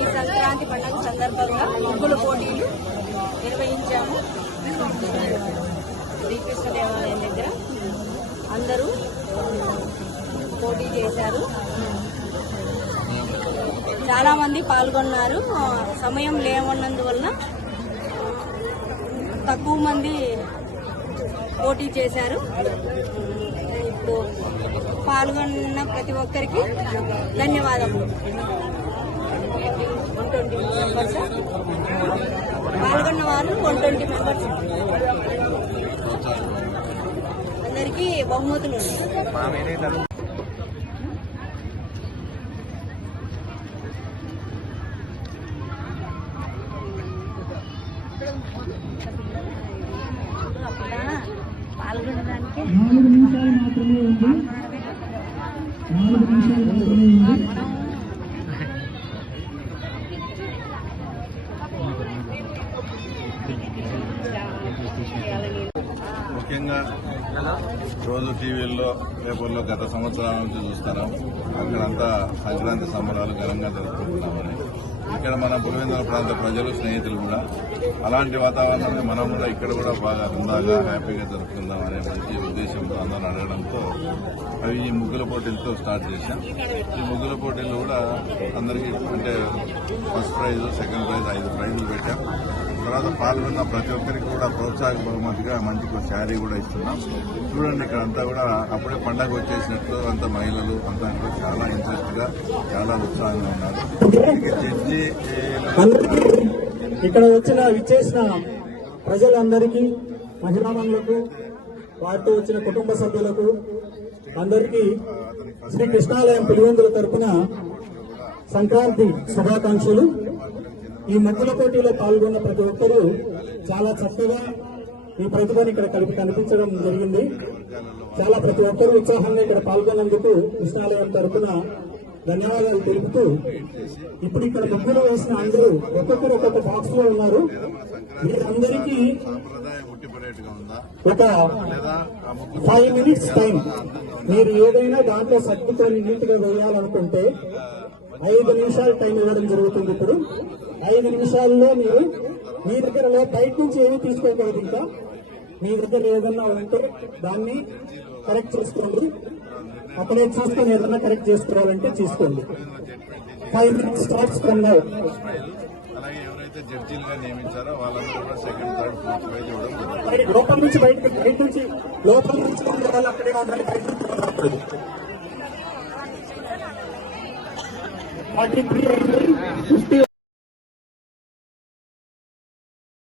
ఈ సంక్రాంతి పండుగ సందర్భంగా ముగ్గుల పోటీలు నిర్వహించాము. శ్రీకృష్ణ దేవాలయం దగ్గర అందరూ పోటీ చేశారు. చాలా మంది పాల్గొన్నారు సమయం లేవన్నందువలన తక్కువ మంది పోటీ చేశారు. ఇప్పుడు పాల్గొన్న ప్రతి ఒక్కరికి ధన్యవాదములు. వన్ ట్వంటీ మెంబర్స్ పాల్గొన్న వారు వన్ ట్వంటీ మెంబర్స్ అందరికీ బహుమతులు. ఉన్నాయి పాల్గొనడానికి నాలుగు నిమిషాలు మాత్రమే ఉంది. నాలుగు నిమిషాలు మాత్రమే ఉంది. ముఖ్యంగా రోజు టీవీల్లో పేపర్లో గత సంవత్సరాల నుంచి చూస్తున్నాం అక్కడంతా సంక్రాంతి సంబరాలు ఘనంగా జరుపుకుంటున్నామని. ఇక్కడ మన పులివెందుల ప్రాంత ప్రజలు స్నేహితులు కూడా. అలాంటి వాతావరణాన్ని మనం కూడా ఇక్కడ కూడా బాగా అందాగా హ్యాపీగా జరుపుకుందాం అనే మంచి ఉద్దేశంతో అందరూ అడగడంతో అవి ఈ ముగ్గుల పోటీలతో స్టార్ట్ చేశాం. ఈ ముగ్గుల పోటీలు కూడా అందరికీ అంటే ఫస్ట్ ప్రైజ్ సెకండ్ ప్రైజ్ ఐదు ప్రైజులు పెట్టాం. తర్వాత పాల్గొన్న ప్రతి ఒక్కరికి కూడా ప్రోత్సాహక బహుమతిగా మంచిగా శారీ కూడా ఇస్తున్నాం. చూడండి ఇక్కడ అంతా కూడా అప్పుడే పండగ వచ్చేసినట్లు అంత మహిళలు అంతా కూడా చాలా ఇంట్రెస్ట్గా చాలా ఉత్సాహంగా ఉన్నారు. జడ్జి ఇక్కడ వచ్చిన విచ్చేసిన ప్రజలందరికీ మహిళామణులకు వారితో వచ్చిన కుటుంబ సభ్యులకు అందరికీ శ్రీ కృష్ణాలయం పులివెందుల తరపున సంక్రాంతి శుభాకాంక్షలు. ఈ ముగ్గుల పోటీలో పాల్గొన్న ప్రతి ఒక్కరూ చాలా చక్కగా ఈ ప్రతిభని ఇక్కడ కలిపి కనిపించడం జరిగింది. చాలా ప్రతి ఒక్కరూ ఉత్సాహంగా ఇక్కడ పాల్గొన్నందుకు కృష్ణాలయం తరపున ధన్యవాదాలు తెలుపుతూ ఇప్పుడు ఇక్కడ ముగ్గులు వేసిన అందరూ ఒక్కొక్కరు ఒక్కొక్క బాక్స్లో ఉన్నారు. వీరందరికీ ఒక ఫైవ్ మినిట్స్ టైం మీరు ఏదైనా దాంట్లో సర్దుతో నీట్గా వేయాలనుకుంటే ఐదు నిమిషాలు టైం ఇవ్వడం జరుగుతుంది ఇప్పుడు. ఐదు నిమిషాల్లో మీరు మీ దగ్గర బయట నుంచి ఏమీ తీసుకోకూడదు ఇంకా. మీ దగ్గర ఏదన్నా ఉంటే దాన్ని కరెక్ట్ చేసుకోండి. అక్కడే చూసుకొని ఏదన్నా కరెక్ట్ చేసుకోవాలంటే తీసుకోండి five minutes starts from now ఎవరైతే జడ్జీలుగా నియమించారో వాళ్ళందరూ కూడా సెకండ్ థర్డ్ ఫోర్త్ ప్రైజ్ ఇవ్వడం జరుగుతుంది.